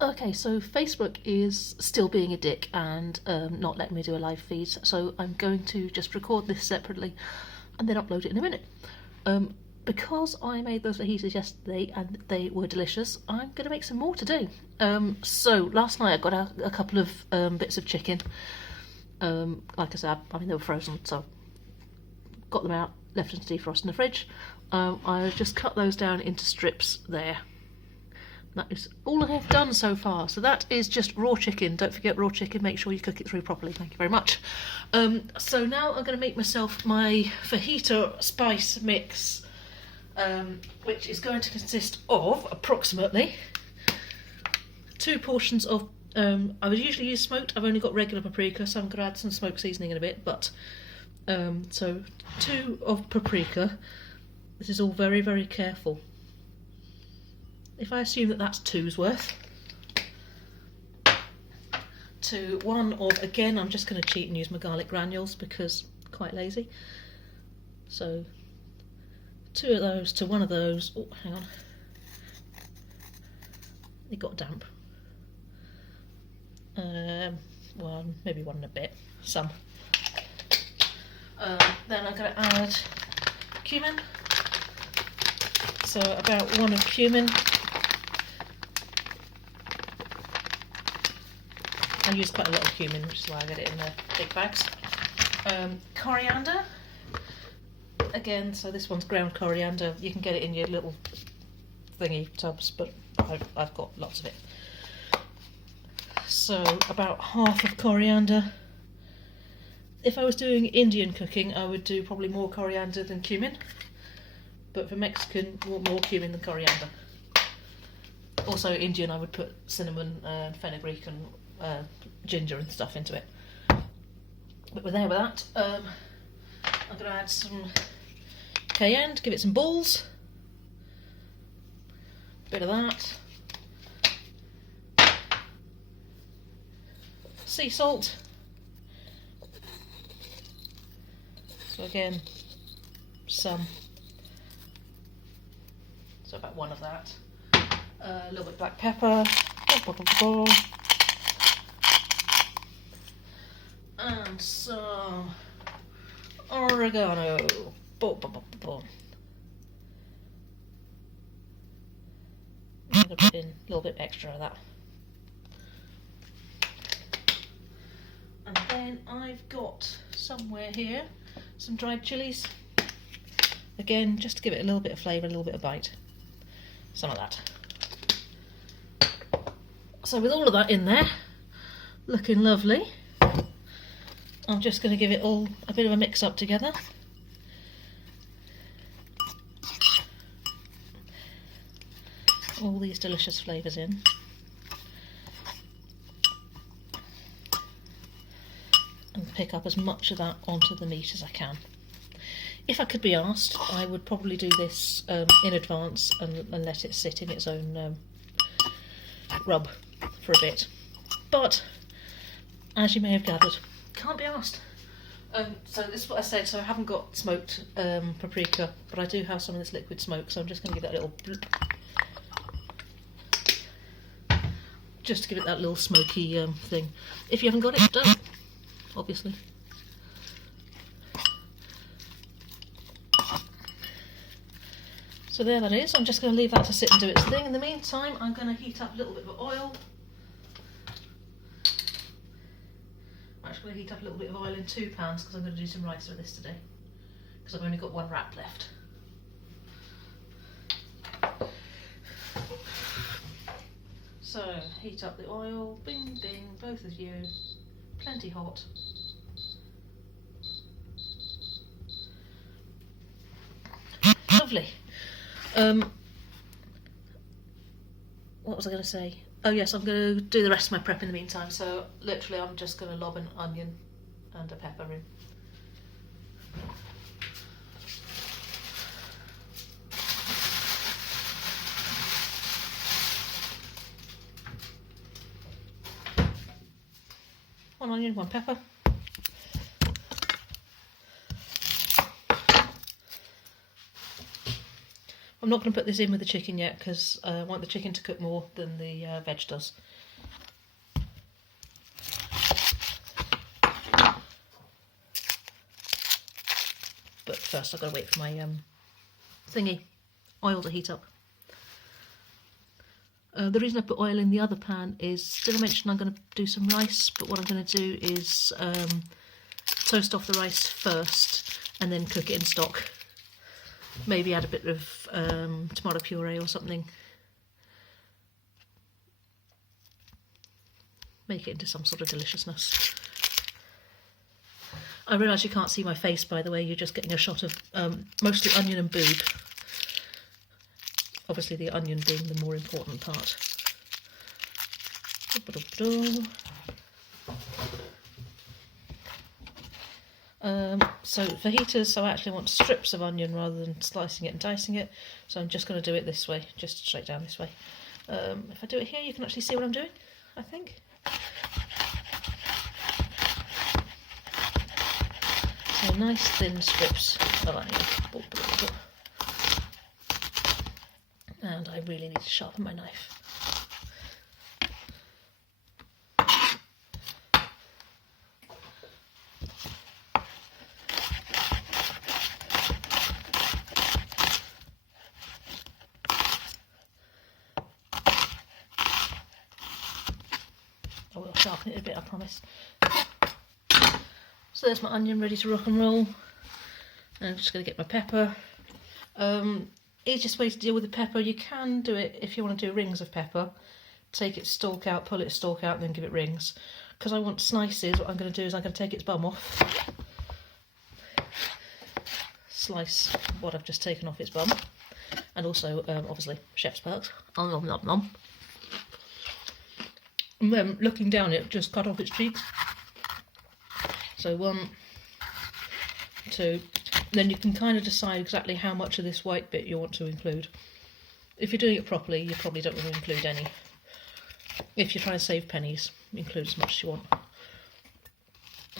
Okay, so Facebook is still being a dick and not letting me do a live feed, so I'm going to just record this separately and then upload it in a minute. Because I made those fajitas yesterday and they were delicious, I'm going to make some more today. So last night I got out a couple of bits of chicken. Like I said, I mean they were frozen, so got them out, left them to defrost in the fridge. I just cut those down into strips there. That is all I have done so far. So that is just raw chicken. Don't forget raw chicken, make sure you cook it through properly. Thank you very much. So now I'm going to make myself my fajita spice mix, which is going to consist of approximately 2 portions of, I would usually use smoked, I've only got regular paprika, so I'm going to add some smoked seasoning in a bit, but so 2 of paprika. This is all very, very careful. If I assume that that's 2's worth, to 1 of, again, I'm just going to cheat and use my garlic granules because I'm quite lazy. So 2 of those to 1 of those. Oh, hang on. It got damp. Well, maybe 1 and a bit. Some. Then I'm going to add cumin. So about 1 of cumin. I use quite a lot of cumin, which is why I get it in the big bags. Coriander. Again, so this one's ground coriander. You can get it in your little thingy tubs, but I've got lots of it. So about half of coriander. If I was doing Indian cooking, I would do probably more coriander than cumin. But for Mexican, more cumin than coriander. Also Indian, I would put cinnamon and fenugreek and ginger and stuff into it. But we're there with that. I'm going to add some cayenne to give it some balls. Bit of that. Sea salt. So again, some. So about 1 of that. A little bit of black pepper. And some oregano. I'm going to put in a little bit extra of that. And then I've got somewhere here some dried chilies. Again, just to give it a little bit of flavour, a little bit of bite. Some of that. So with all of that in there, looking lovely, I'm just going to give it all a bit of a mix up together. All these delicious flavours in. And pick up as much of that onto the meat as I can. If I could be asked, I would probably do this in advance and let it sit in its own rub for a bit. But, as you may have gathered, can't be asked. So this is what I said, so I haven't got smoked paprika, but I do have some of this liquid smoke, so I'm just going to give that a little bloop. Just to give it that little smoky thing. If you haven't got it, don't, obviously. So there that is. I'm just going to leave that to sit and do its thing. In the meantime, I'm going to heat up a little bit of oil. I'm actually going to heat up a little bit of oil in 2 pans because I'm going to do some rice with this today. Because I've only got 1 wrap left. So, heat up the oil. Bing, bing, both of you. Plenty hot. Lovely. What was I going to say? Oh yes, I'm going to do the rest of my prep in the meantime. So literally I'm just going to lob an onion and a pepper in. One onion, 1 pepper. I'm not going to put this in with the chicken yet because I want the chicken to cook more than the veg does. But first I've got to wait for my oil to heat up. The reason I put oil in the other pan is, did I mention I'm going to do some rice, but what I'm going to do is toast off the rice first and then cook it in stock. Maybe add a bit of tomato puree or something. Make it into some sort of deliciousness. I realise you can't see my face, by the way, you're just getting a shot of mostly onion and boob. Obviously the onion being the more important part. So fajitas, I actually want strips of onion rather than slicing it and dicing it, so I'm just going to do it this way, just straight down this way. If I do it here you can actually see what I'm doing, I think. So nice thin strips of onion. And I really need to sharpen my knife. I will sharpen it a bit, I promise. So there's my onion ready to rock and roll. And I'm just going to get my pepper. Easiest way to deal with the pepper, you can do it if you want to do rings of pepper. Take its stalk out, pull its stalk out, and then give it rings. Because I want slices, what I'm going to do is I'm going to take its bum off. Slice what I've just taken off its bum. And also, obviously, chef's perks. Nom nom nom. And then, looking down it, just cut off its cheeks. So 1, 2... Then you can kind of decide exactly how much of this white bit you want to include. If you're doing it properly, you probably don't want to include any. If you're trying to save pennies, include as much as you want.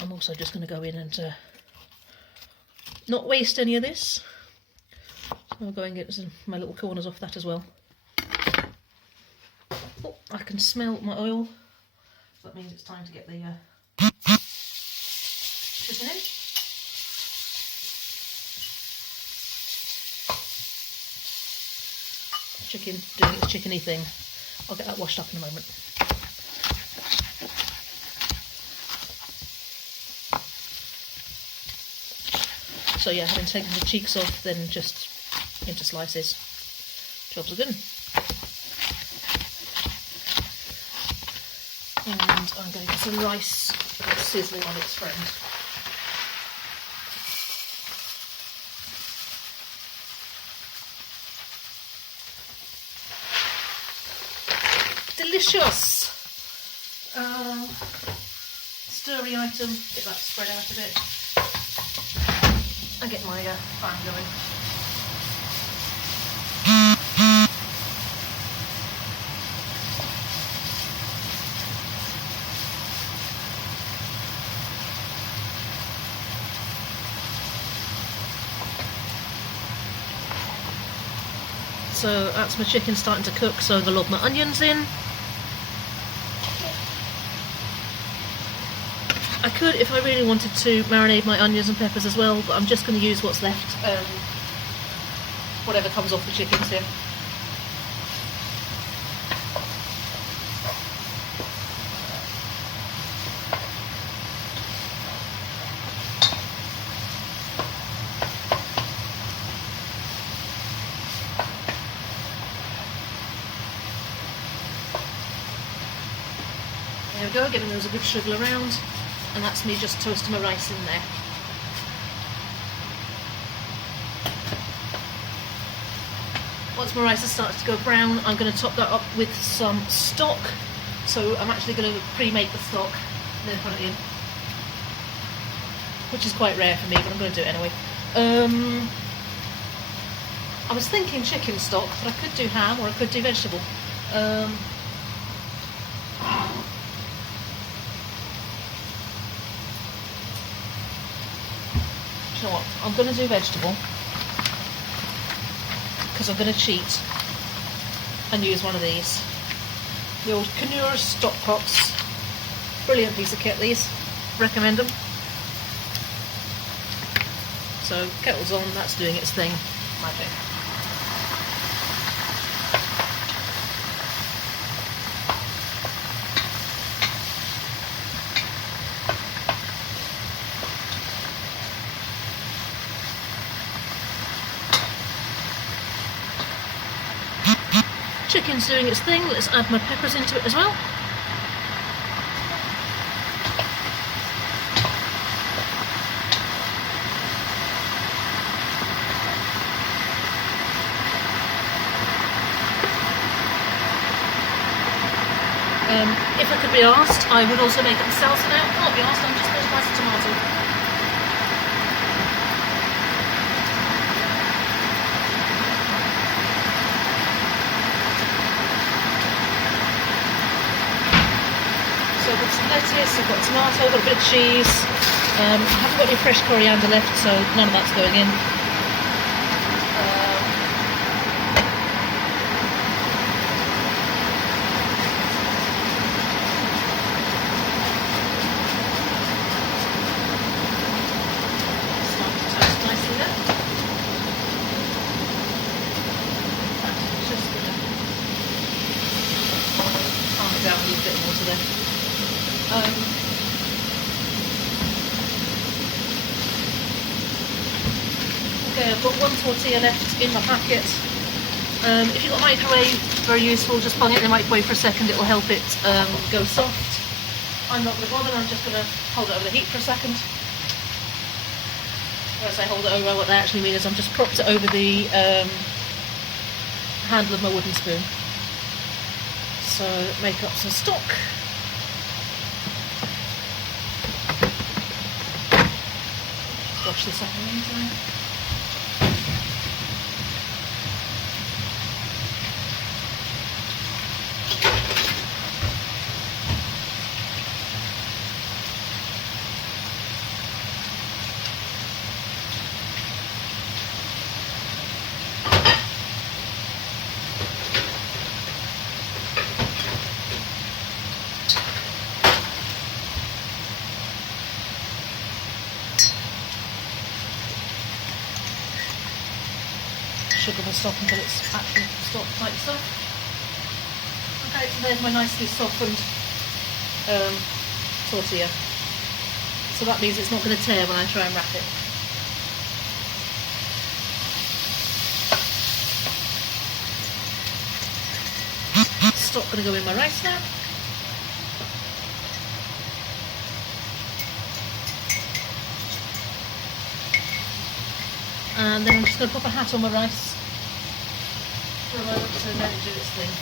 I'm also just going to go in and not waste any of this. So I'll go and get my little corners off that as well. Oh, I can smell my oil. So that means it's time to get the chicken in. Chicken doing its chickeny thing. I'll get that washed up in a moment. So yeah, having taken the cheeks off, then just into slices. Jobs are good. And I'm going to get some rice sizzling on its friend. Delicious! Stirry item, get that spread out a bit. And get my fan going. So that's my chicken starting to cook, so I'm going to lob my onions in. I could, if I really wanted to, marinate my onions and peppers as well, but I'm just going to use what's left, whatever comes off the chickens here. There we go, giving those a good shrivel around. And that's me just toasting my rice in there. Once my rice has started to go brown, I'm going to top that up with some stock. So I'm actually going to pre-make the stock and then put it in. Which is quite rare for me, but I'm going to do it anyway. I was thinking chicken stock, but I could do ham or I could do vegetable. You know what, I'm going to do vegetable because I'm going to cheat and use one of these. The old Canura stock pots. Brilliant piece of kit, these. Recommend them. So kettle's on, that's doing its thing. Magic. Chicken's doing its thing, let's add my peppers into it as well. If I could be asked, I would also make it the salsa now. Can't be asked, I'm just going to slice a tomato. So I've got some lettuce, I've got tomato, I've got a bit of cheese. I haven't got any fresh coriander left, so none of that's going in. Okay, I've got one tortilla left in my packet. If you've got a microwave, very useful, just bung it in the microwave for a second, it'll help it go soft. I'm not going to bother, I'm just going to hold it over the heat for a second. When I say hold it over, what they actually mean is I'm just propped it over the handle of my wooden spoon. So make up some stock. Wash this up in the meantime. Sugar will stop until it's actually stopped like so. Okay, so there's my nicely softened tortilla. So that means it's not going to tear when I try and wrap it. Stock going to go in my rice now. And then I'm just going to pop a hat on my rice for a moment to let it do its thing.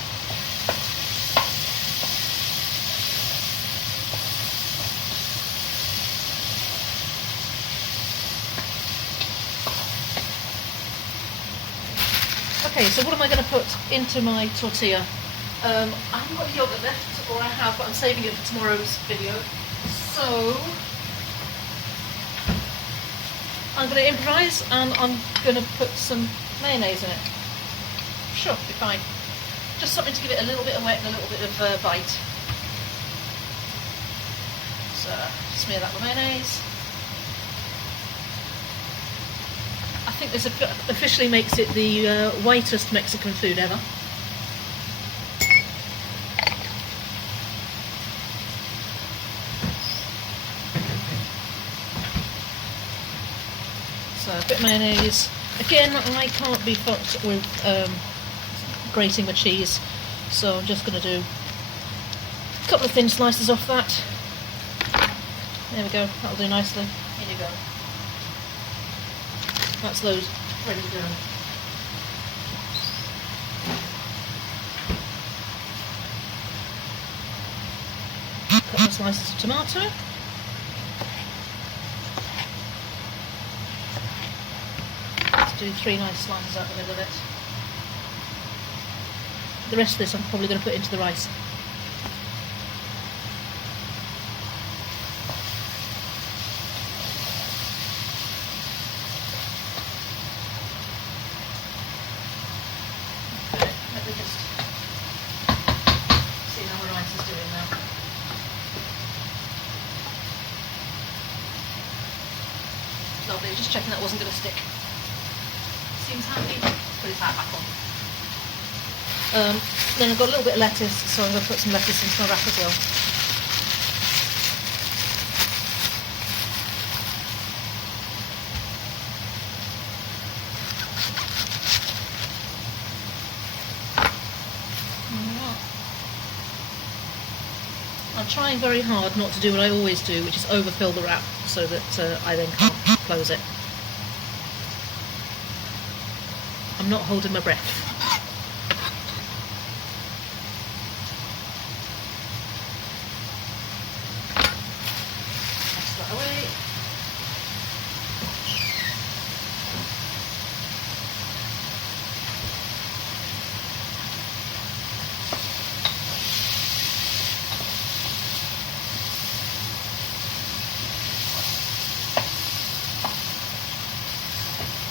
Okay, so what am I going to put into my tortilla? I haven't got yogurt left, or I have, but I'm saving it for tomorrow's video. So I'm going to improvise and I'm going to put some mayonnaise in it. Sure, be fine. Just something to give it a little bit of wet and a little bit of bite. So smear that with mayonnaise. I think this officially makes it the whitest Mexican food ever. So a bit of mayonnaise. Again, I can't be fucked with grating my cheese, so I'm just going to do a couple of thin slices off that. There we go, that'll do nicely. Here you go. That's those ready to go. Couple of slices of tomato. Let's do 3 nice slices out the middle of it. The rest of this I'm probably going to put into the rice. just checking that wasn't going to stick. Seems handy. Put his hat back on. Then I've got a little bit of lettuce, so I'm going to put some lettuce into my wrap as well. I'm trying very hard not to do what I always do, which is overfill the wrap so that I then can't close it. I'm not holding my breath. Pass that away.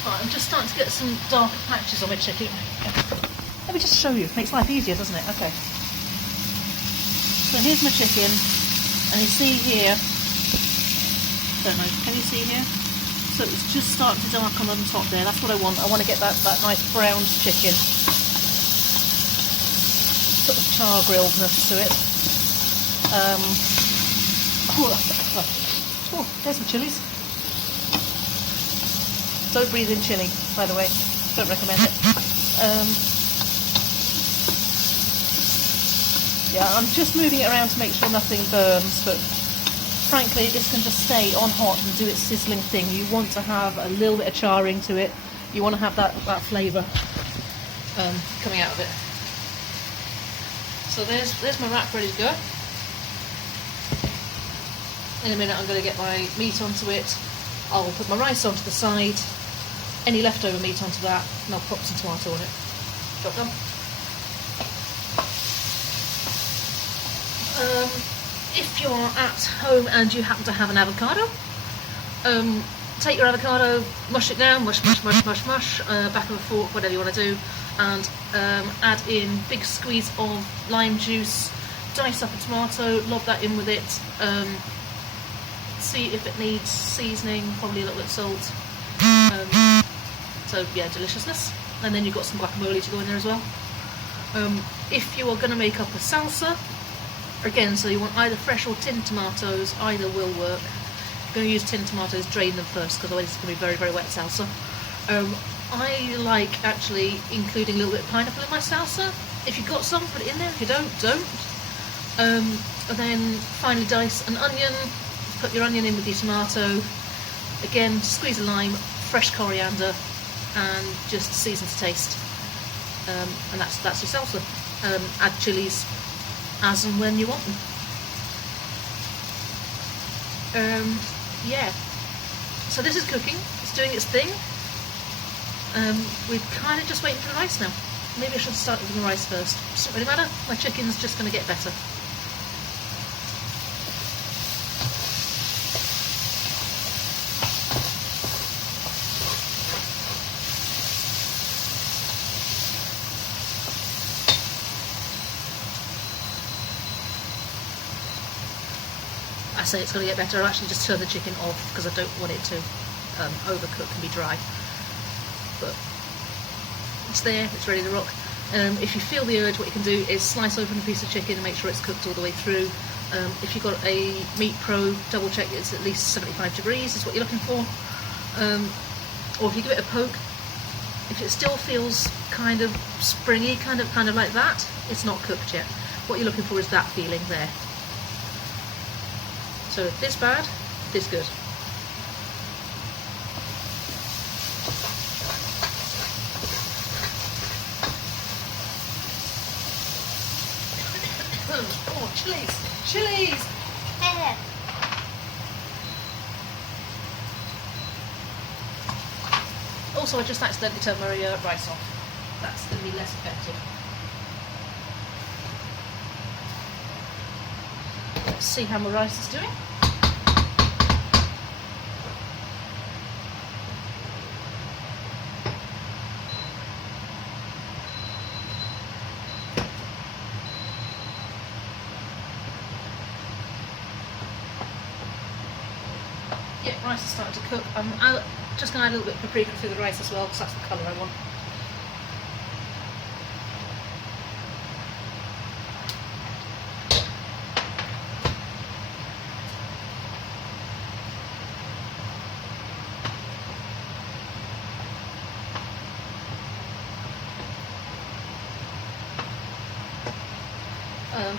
I'm just starting to get some darker patches on my chicken. Let me just show you. Makes life easier, doesn't it? Okay. So here's my chicken, and you see here, don't know, can you see here? So it's just starting to darken on the top there. That's what I want. I want to get that nice browned chicken. Sort of char grilledness to it. Oh, there's my chilies. Don't breathe in chilli, by the way. Don't recommend it. Yeah, I'm just moving it around to make sure nothing burns, but frankly, this can just stay on hot and do its sizzling thing. You want to have a little bit of charring to it. You want to have that flavour coming out of it. So there's my wrap ready to go. In a minute, I'm going to get my meat onto it. I'll put my rice onto the side. Any leftover meat onto that, and I'll pop some tomato on it. Job done. If you are at home and you happen to have an avocado, take your avocado, mush it down, mush, back of a fork, whatever you want to do, and add in big squeeze of lime juice, dice up a tomato, lob that in with it, see if it needs seasoning, probably a little bit of salt. So yeah, deliciousness. And then you've got some guacamole to go in there as well. If you are going to make up a salsa, again, so you want either fresh or tinned tomatoes, either will work. If you're going to use tinned tomatoes, drain them first, because otherwise it's going to be very, very wet salsa. I like actually including a little bit of pineapple in my salsa. If you've got some, put it in there. If you don't, don't. And then finally dice an onion, put your onion in with your tomato. Again, squeeze a lime, fresh coriander, and just season to taste. And that's your salsa. Add chilies as and when you want them. Yeah. So this is cooking. It's doing its thing. We're kind of just waiting for the rice now. Maybe I should start with the rice first. Doesn't really matter. My chicken's just going to get better. I say it's going to get better. I'll actually just turn the chicken off because I don't want it to overcook and be dry. But it's there, it's ready to rock. If you feel the urge, what you can do is slice open a piece of chicken and make sure it's cooked all the way through. If you've got a Meat Pro, double check it's at least 75 degrees is what you're looking for. Or if you give it a poke, if it still feels kind of springy, kind of like that, it's not cooked yet. What you're looking for is that feeling there. So this bad, this good. Oh, chilies! Chilies! Yeah. Also, I just accidentally turned my rice off. That's going to be less effective. Let's see how my rice is doing. Yeah, rice is starting to cook. Just going to add a little bit of paprika through the rice as well, because that's the colour I want.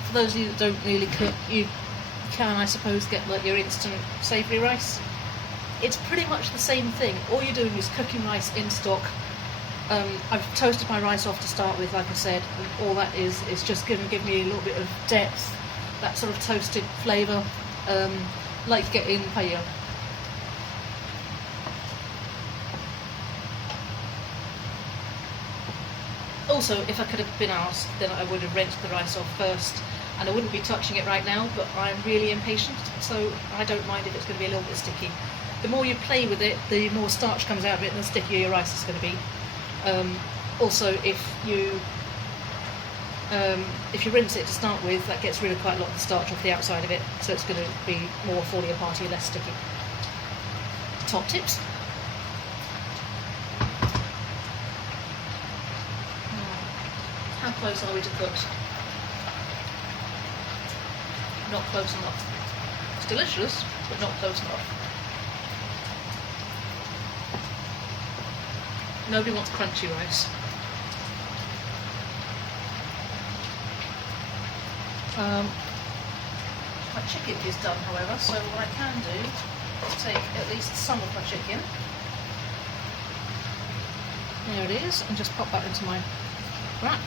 For those of you that don't really cook, you can, I suppose, get like your instant savoury rice. It's pretty much the same thing. All you're doing is cooking rice in stock. I've toasted my rice off to start with, like I said, and all that is just going to give me a little bit of depth, that sort of toasted flavour, like you get in paella. Also, if I could have been asked, then I would have rinsed the rice off first, and I wouldn't be touching it right now, but I'm really impatient, so I don't mind if it's going to be a little bit sticky. The more you play with it, the more starch comes out of it, and the stickier your rice is going to be. Also, if you rinse it to start with, that gets rid of quite a lot of the starch off the outside of it, so it's going to be more falling apart, less sticky. Top tips. How close are we to cooked? Not close enough. It's delicious, but not close enough. Nobody wants crunchy rice. My chicken is done, however, so what I can do is take at least some of my chicken. There it is, and just pop that into my wrap.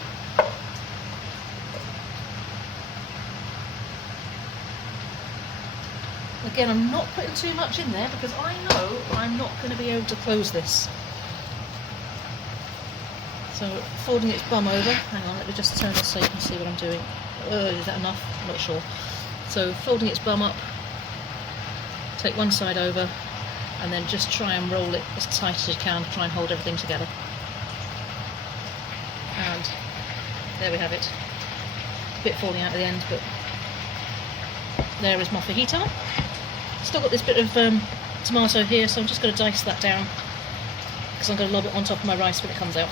Again, I'm not putting too much in there because I know I'm not going to be able to close this. So, folding its bum over, hang on, let me just turn this so you can see what I'm doing. Is that enough? I'm not sure. So, folding its bum up, take one side over, and then just try and roll it as tight as you can to try and hold everything together. And there we have it. A bit falling out at the end, but there is my fajita. Still got this bit of tomato here, so I'm just going to dice that down because I'm going to lob it on top of my rice when it comes out.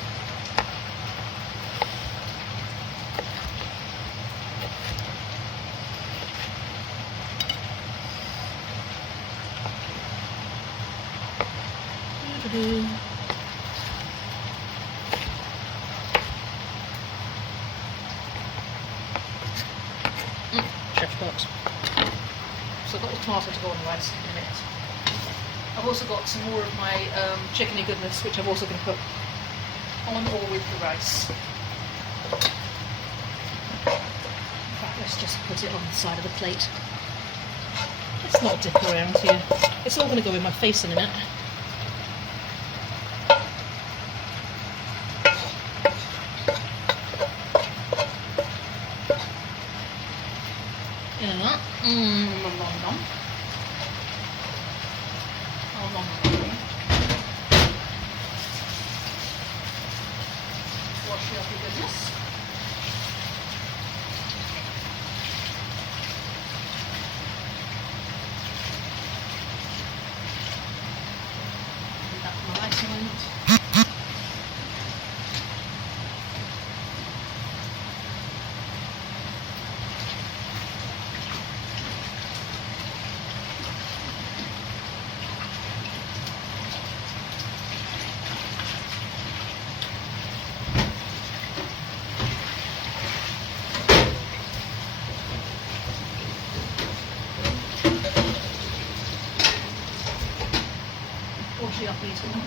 Chef's box. So I've got the tomato to go on the rice in a minute. I've also got some more of my chickeny goodness, which I'm also going to put on or with the rice. In fact, let's just put it on the side of the plate. Let's not dip around here. It's all going to go in my face in a minute. Wash up your goodness. Do that for my rice in a moment.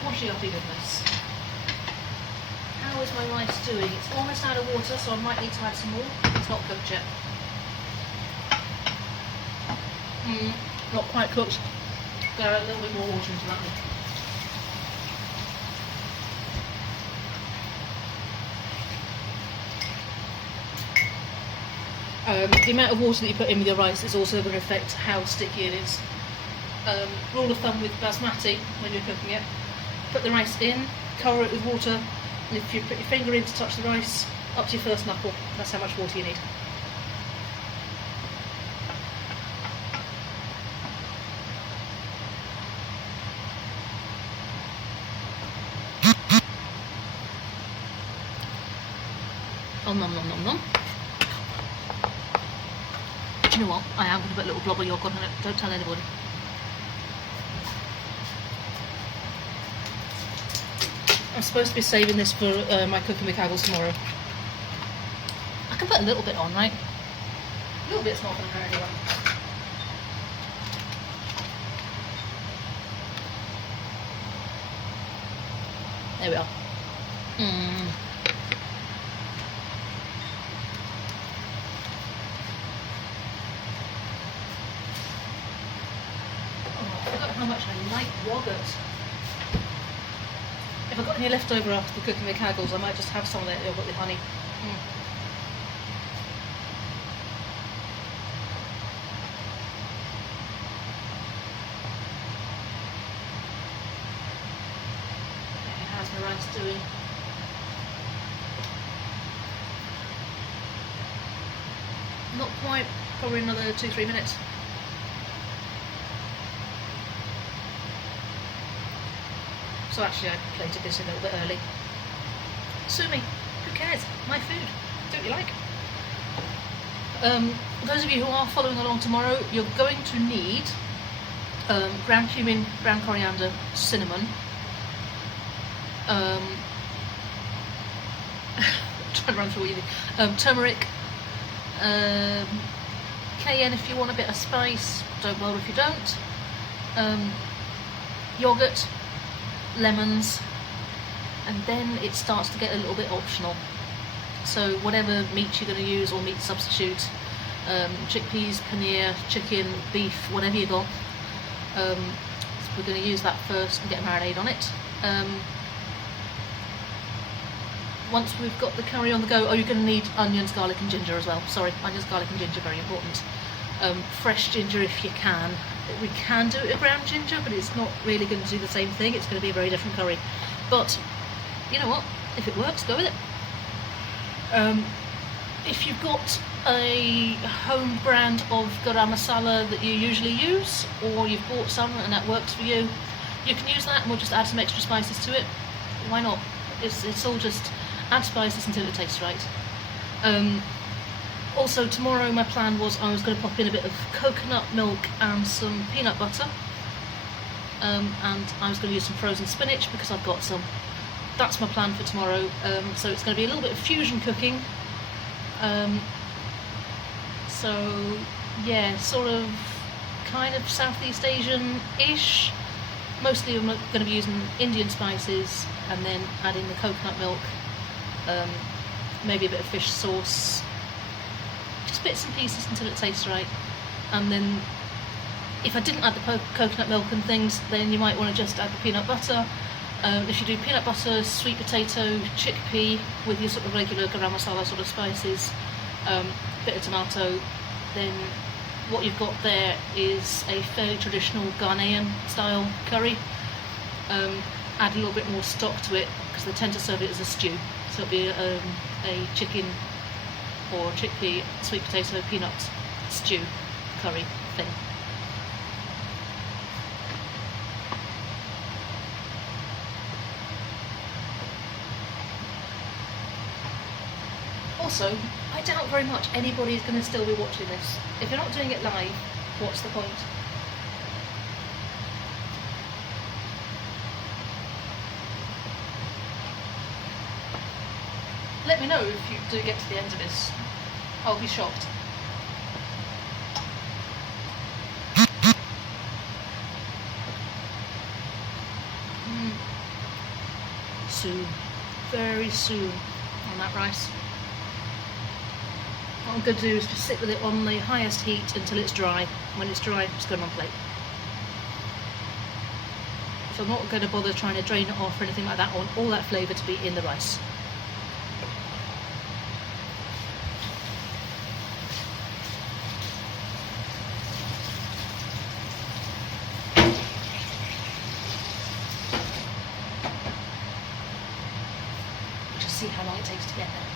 Washy uppy goodness. How is my rice doing? It's almost out of water, so I might need to add some more. It's not cooked yet. Not quite cooked. Gotta add a little bit more water into that one. The amount of water that you put in with your rice is also going to affect how sticky it is. Rule of thumb with basmati when you're cooking it, put the rice in, cover it with water, and if you put your finger in to touch the rice, up to your first knuckle, that's how much water you need. Nom nom nom nom nom. Do you know what? I am going to put a little blob of yogurt on it. Don't tell anybody. I'm supposed to be saving this for my cooking with Caggles tomorrow. I can put a little bit on, right? A little bit's not going to hurt anyone. There we are. Oh, I forgot how much I like yogurt. If I've got any left over after the cooking with Caggles, I might just have some of that yogurt with honey. How's my rice doing? Not quite, probably another 2-3 minutes. So actually I plated this a little bit early. Sue me, who cares? My food, do what you like. Those of you who are following along tomorrow, you're going to need ground cumin, ground coriander, cinnamon, trying to run through what you need, turmeric, cayenne if you want a bit of spice, don't bother if you don't, yogurt, lemons, and then it starts to get a little bit optional. So whatever meat you're going to use or meat substitute, chickpeas, paneer, chicken, beef, whatever you got, so we're going to use that first and get a marinade on it. Once we've got the curry on the go, you're going to need onions, garlic and ginger as well. Sorry, onions, garlic and ginger, very important. Fresh ginger if you can. We can do it with ground ginger, but it's not really going to do the same thing. It's going to be a very different curry. But, you know what? If it works, go with it. If you've got a home brand of garam masala that you usually use, or you've bought some and that works for you, you can use that and we'll just add some extra spices to it. Why not? It's all just add spices until it tastes right. Also tomorrow my plan was I was going to pop in a bit of coconut milk and some peanut butter, and I was going to use some frozen spinach because I've got some. That's my plan for tomorrow. So it's going to be a little bit of fusion cooking. So yeah, sort of kind of Southeast Asian-ish. Mostly I'm going to be using Indian spices and then adding the coconut milk, maybe a bit of fish sauce, just bits and pieces until it tastes right. And then if I didn't add the coconut milk and things, then you might want to just add the peanut butter. If you do peanut butter, sweet potato, chickpea with your sort of regular garam masala sort of spices, bit of tomato, then what you've got there is a fairly traditional Ghanaian style curry. Add a little bit more stock to it because they tend to serve it as a stew. So it'll be a chicken or chickpea, sweet potato, peanut stew curry thing. Also, I doubt very much anybody's going to still be watching this. If you're not doing it live, what's the point? Let me know if you do get to the end of this. I'll be shocked. Soon. Very soon on that rice. What I'm going to do is just sit with it on the highest heat until it's dry. When it's dry, just go on plate. So I'm not going to bother trying to drain it off or anything like that. I want all that flavour to be in the rice. Just see how long it takes to get there.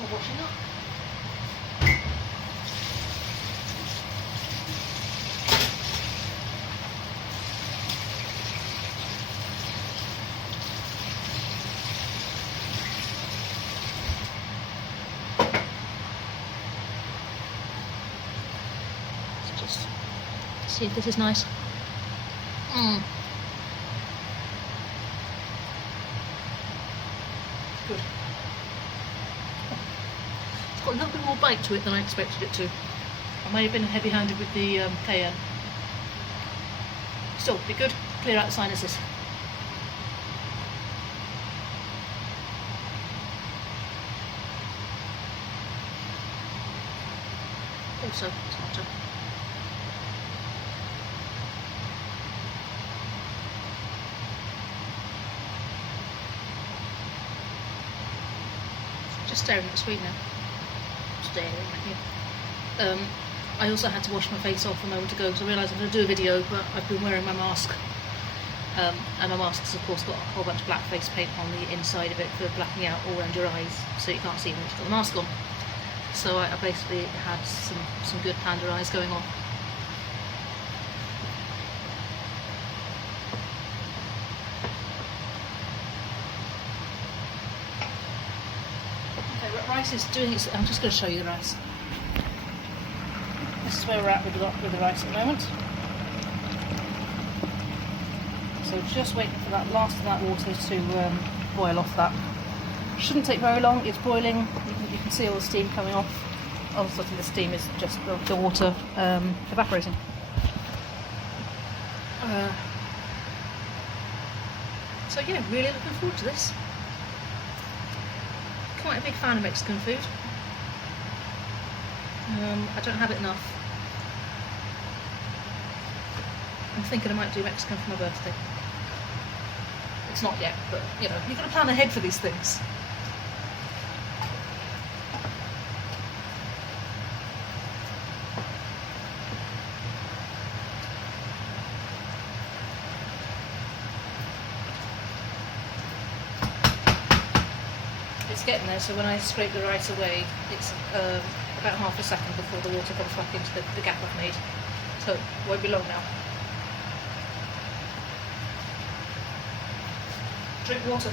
We're washing up. see if this is nice. Good. It's got a little bit more bite to it than I expected it to. I may have been heavy-handed with the cayenne. Still, be good. Clear out the sinuses. Also, it's hotter. Just staring at the screen now. Staring at you. I also had to wash my face off a moment ago because I realised I'm going to do a video, but I've been wearing my mask. And my mask has of course got a whole bunch of black face paint on the inside of it for blacking out all around your eyes, so you can't see when you've got the mask on. So I basically had some good panda eyes going on. Okay, rice is doing its... I'm just going to show you the rice. This is where we're at with the rice at the moment. So just waiting for that last of that water to boil off that. Shouldn't take very long, it's boiling, you can see all the steam coming off. Also, I think the steam is just the water evaporating. So yeah, really looking forward to this. Quite a big fan of Mexican food. I don't have it enough. I'm thinking I might do Mexican for my birthday. It's not yet, but you know, you've got to plan ahead for these things. It's getting there, so when I scrape the rice away, it's about half a second before the water comes back into the gap I've made. So it won't be long now. Drink water.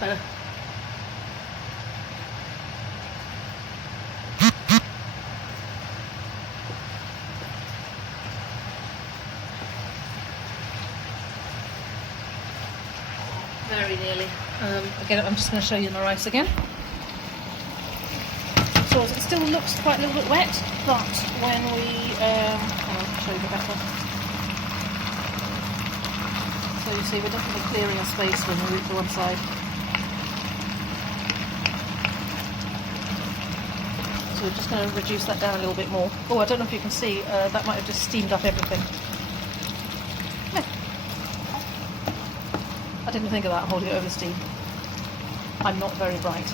Better. Very nearly. Again, I'm just going to show you the rice again. So it still looks quite a little bit wet, but when we I'll show you a bit better. So you see, we're definitely clearing a space when we reach the one side. So we're just going to reduce that down a little bit more. Oh, I don't know if you can see, that might have just steamed up everything. I didn't think of that, holding it over steam. I'm not very bright.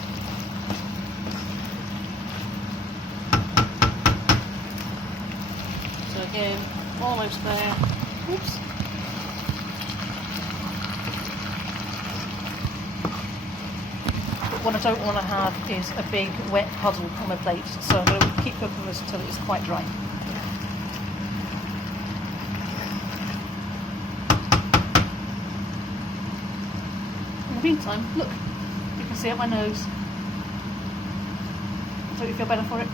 So again, almost there. Oops. But what I don't want to have is a big wet puddle on my plate, so I'm going to keep cooking this until it's quite dry. In the meantime, look, you can see up my nose. Don't you feel better for it?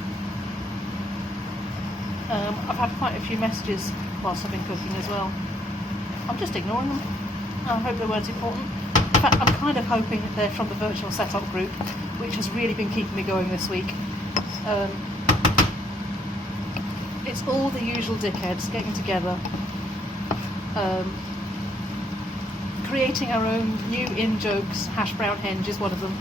I've had quite a few messages whilst I've been cooking as well. I'm just ignoring them. I hope they weren't important. In fact, I'm kind of hoping that they're from the virtual setup group, which has really been keeping me going this week. It's all the usual dickheads getting together, creating our own new in-jokes. Hash brown henge is one of them.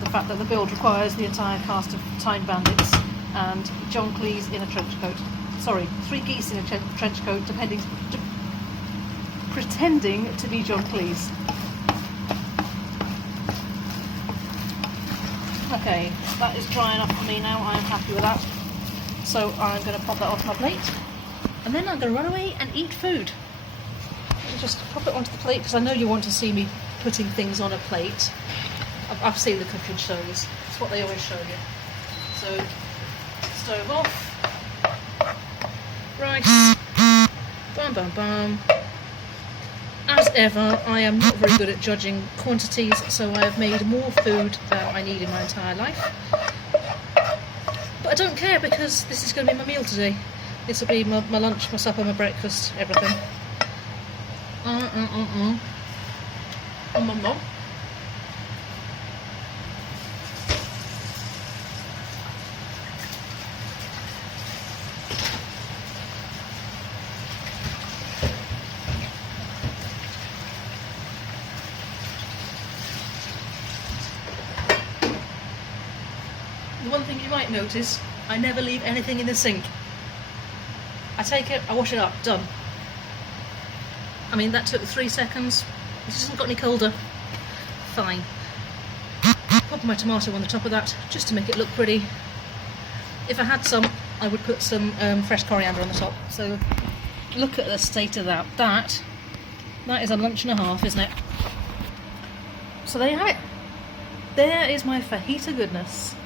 The fact that the build requires the entire cast of Time Bandits and John Cleese in a trench coat. Sorry, 3 geese in a trench coat, pretending to be John Cleese. Okay, that is dry enough for me now. I am happy with that. So I'm going to pop that onto my plate, and then I'm going to run away and eat food. Just pop it onto the plate because I know you want to see me putting things on a plate. I've seen the cooking shows. It's what they always show you. So, stove off. Rice. Bum bum bum. As ever, I am not very good at judging quantities, so I have made more food than I need in my entire life. But I don't care, because this is going to be my meal today. This will be my lunch, my supper, my breakfast, everything. The one thing you might notice, I never leave anything in the sink. I take it, I wash it up, done. I mean, that took 3 seconds. This hasn't got any colder. Fine. Pop my tomato on the top of that, just to make it look pretty. If I had some, I would put some fresh coriander on the top. So, look at the state of that. That is a lunch and a half, isn't it? So there you have it. There is my fajita goodness.